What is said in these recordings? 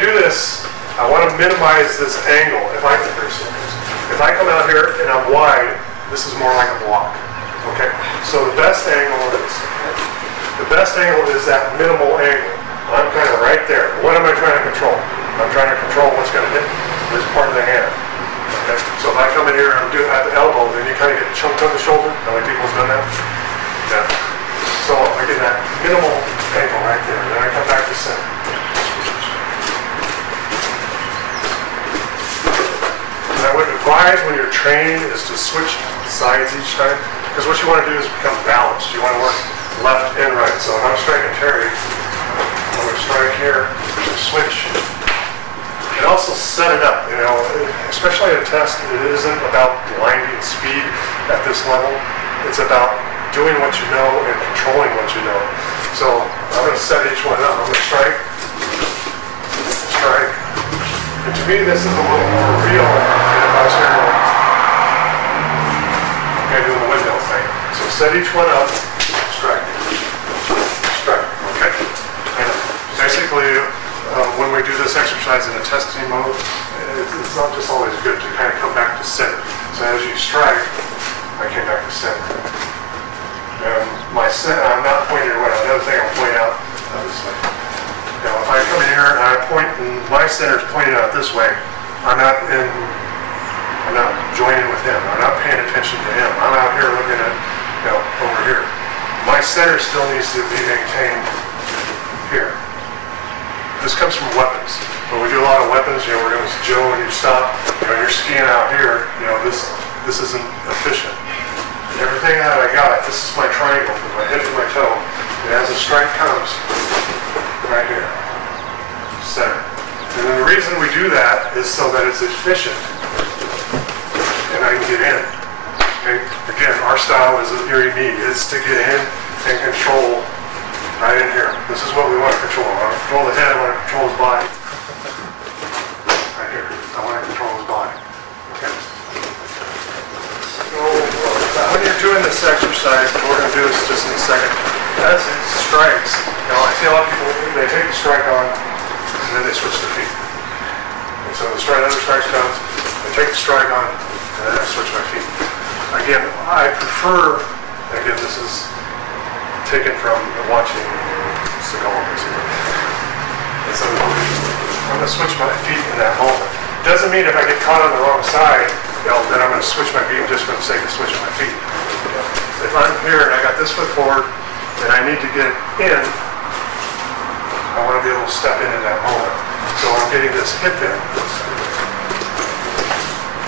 do this, I want to minimize this angle. If I come out here and I'm wide, this is more like a block. Okay? So the best angle is that minimal angle. I'm kind of right there. What am I trying to control? I'm trying to control what's going to hit this part of the hand. Okay? So if I come in here and I'm doing at the elbow, then you kind of get chunked on the shoulder. How many people's done that? Yeah. So I get that minimal angle right there. Then I come back to center. And I would advise when you're training is to switch sides each time. Because what you want to do is become balanced. You want to work left and right. So if I'm striking Terry, I'm going to strike here, switch. And also set it up, you know, especially at a test, it isn't about blinding speed at this level. It's about doing what you know and controlling what you know. So I'm going to set each one up. I'm going to strike. And to me, this is a little more real than if I was here doing the windmill thing. So set each one up, strike, okay? And basically, when we do this exercise in a testing mode, it's not just always good to kind of come back to center. So as you strike, I came back to center. I'm not pointing away. Another thing I'll point out, obviously. Now, if I come in here and I point, and my center is pointing out this way, I'm not joining with him. I'm not paying attention to him. I'm out here looking at, over here. My center still needs to be maintained here. This comes from weapons. When we do a lot of weapons, we're doing this Joe and you stop, you're skiing out here, this isn't efficient. Everything that I got, this is my triangle from my head to my toe. And as the strike comes, right here, center. And then the reason we do that is so that it's efficient and I can get in. Okay? Again, our style is Irimi. It's to get in and control right in here. This is what we want to control. I want to control the head, I want to control his body. Right here. I want to control his body. Okay? So when you're doing this exercise, and we're going to do this just in a second, as it strikes, I see a lot of people, they take the strike on, and then they switch their feet. And so the other strike comes, they take the strike on, and then I switch my feet. Again, I prefer, this is taken from watching Seagal, basically. And so I'm going to switch my feet in that moment. Doesn't mean if I get caught on the wrong side, then I'm going to switch my feet just for the sake of switching my feet. If I'm here and I got this foot forward and I need to get in, I want to be able to step in that moment. So I'm getting this hip in.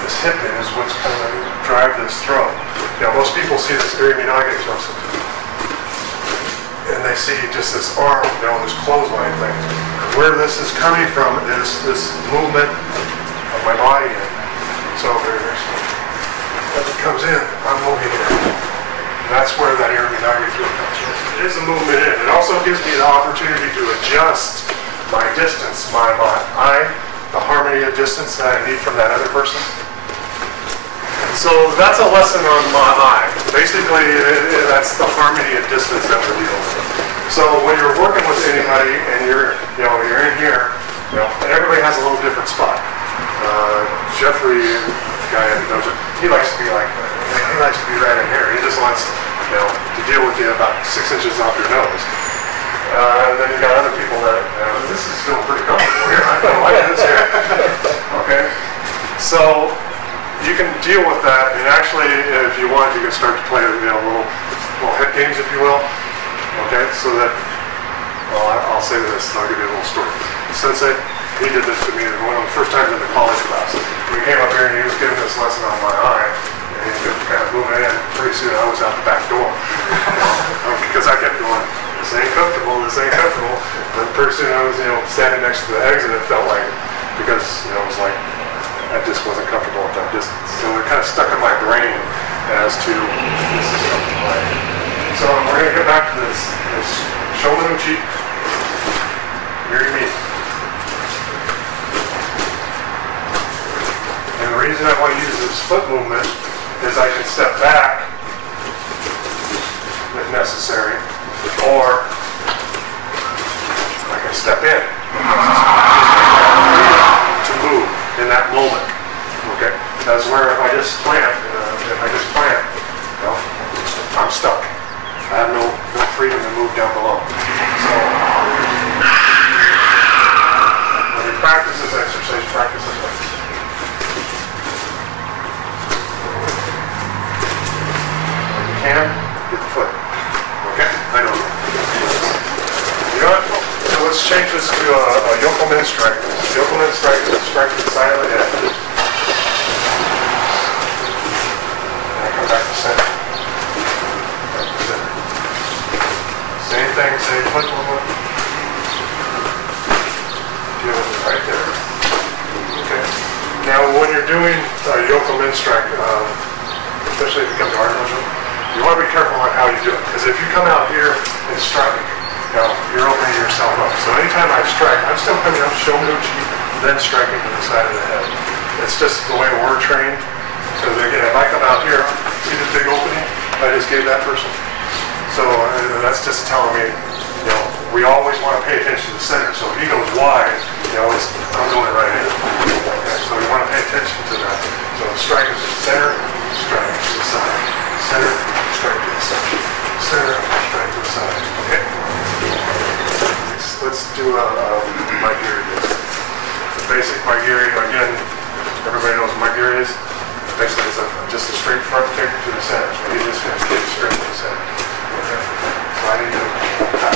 This hip in is what's going to drive this throw. Most people see this Irimi throw something. And they see just this arm, this clothesline thing. Where this is coming from is this movement of my body in. So as it comes in, I'm moving in. And that's where that Irimi throw comes from. It is a movement in. It also gives me the opportunity to adjust my distance, the harmony of distance that I need from that other person. So that's a lesson on Maai. Basically, that's the harmony of distance that we're dealing with. So when you're working with anybody and you're in here, and everybody has a little different spot. Jeffrey, the guy at the dojo, he likes to be like, he likes to be right in here. He just wants, to deal with you about 6 inches off your nose. Then you got other people that, this is feeling pretty comfortable here. I don't like this here. Okay? So you can deal with that, and actually, if you want, you can start to play little head games, if you will. Okay, so that, I'll say this, and I'll give you a little story. Sensei, he did this to me one of the first times in the college class. We came up here and he was giving this lesson on Maai, and he was kind of moving in. Pretty soon I was out the back door. Because I kept going, this ain't comfortable. But pretty soon I was, standing next to the exit, it felt like, because, it was like, I just wasn't comfortable at that distance. So it kind of stuck in my brain as to this is something like. So we're going to get back to this shomenuchi, Irimi. And the reason I want to use this foot movement is I can step back if necessary, or I can step in. I just plant, if I just plant, I'm stuck. I have no freedom to move down below. So when you practice this exercise, practice this way. When you can, get the foot. Okay? I know. You know what? So let's change this to a yokomen strike. Yokomen strike is a strike to the side of the head. And I come back to center. Same thing, same foot movement. Deal with it right there. Okay. Now when you're doing a yokomen strike, especially if you come to our dojo, you want to be careful on how you do it. Because if you come out here and strike, you're opening yourself up. So anytime I strike, I'm still coming up shomenuchi, then striking to the side of the head. It's just the way we're trained. Because again, if I come out here, see this big opening I just gave that person? So that's just telling me, we always want to pay attention to the center. So if he goes wide, I'm going right in. Okay, so we want to pay attention to that. So the strike is center, strike to the side. Center, strike to the side. Center, strike to the side. Okay? Let's do a Maai giri. The basic Maai giri, again, everybody knows what Maai giri is. Basically, it's just a straight front kick to the center. So you're just going to kick straight to the center. Okay. So I need to cut.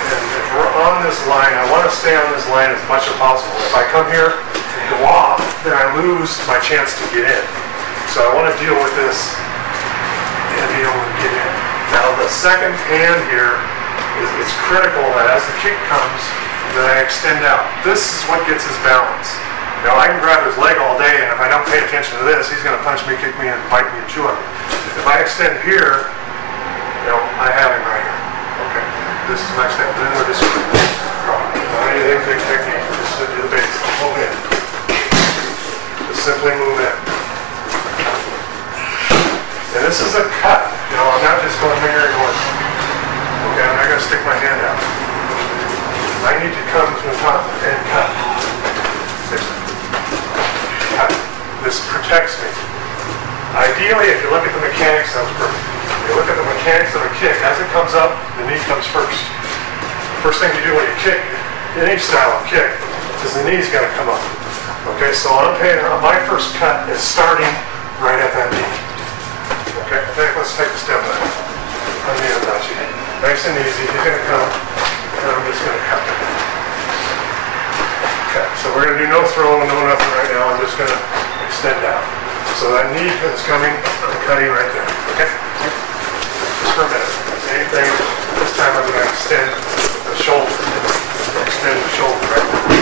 And if we're on this line, I want to stay on this line as much as possible. If I come here and go off, then I lose my chance to get in. So I want to deal with this and be able to get in. Now the second hand here, it's critical that as the kick comes, that I extend out. This is what gets his balance. Now I can grab his leg all day, and if I don't pay attention to this, he's going to punch me, kick me, and bite me and chew on me. If I extend here, I have him right here. Okay, this is my extent. Then we're just anything big technique. We're just going to do the base. Move in. Just simply move in. And this is a cut. I'm not just going here and going. Okay, I'm not going to stick my hand out. I need to come to the top and cut. Cut. This protects me. Ideally, if you look at the mechanics, that was perfect. If you look at the mechanics of a kick, as it comes up, the knee comes first. The first thing you do when you kick, any style of kick, is the knee's got to come up. Okay, so my first cut is starting right at that knee. Okay, let's take a step back. I'm the Adachi. Nice and easy. He's going to come, and I'm just going to cut. Okay, so we're going to do no throw, no nothing right now. I'm just going to extend out. So that knee is coming, I'm cutting right there. Okay? Just for a minute. Same thing. This time I'm going to extend the shoulder. Extend the shoulder right there.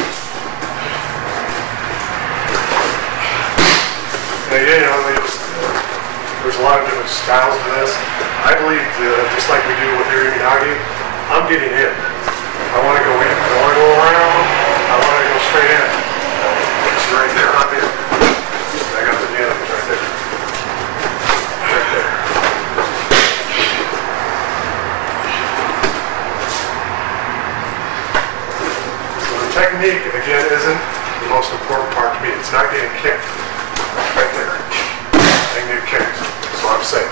Now, there's a lot of different styles to this. I believe, just like we do with Irimi, I'm getting in. I want to go in. I don't want to go around. I want to go straight in. It's right there, not there. I got the nail right there. Right there. So the technique, again, isn't the most important part to me. It's not getting kicked. Right there. I can get kicked, so I'm safe.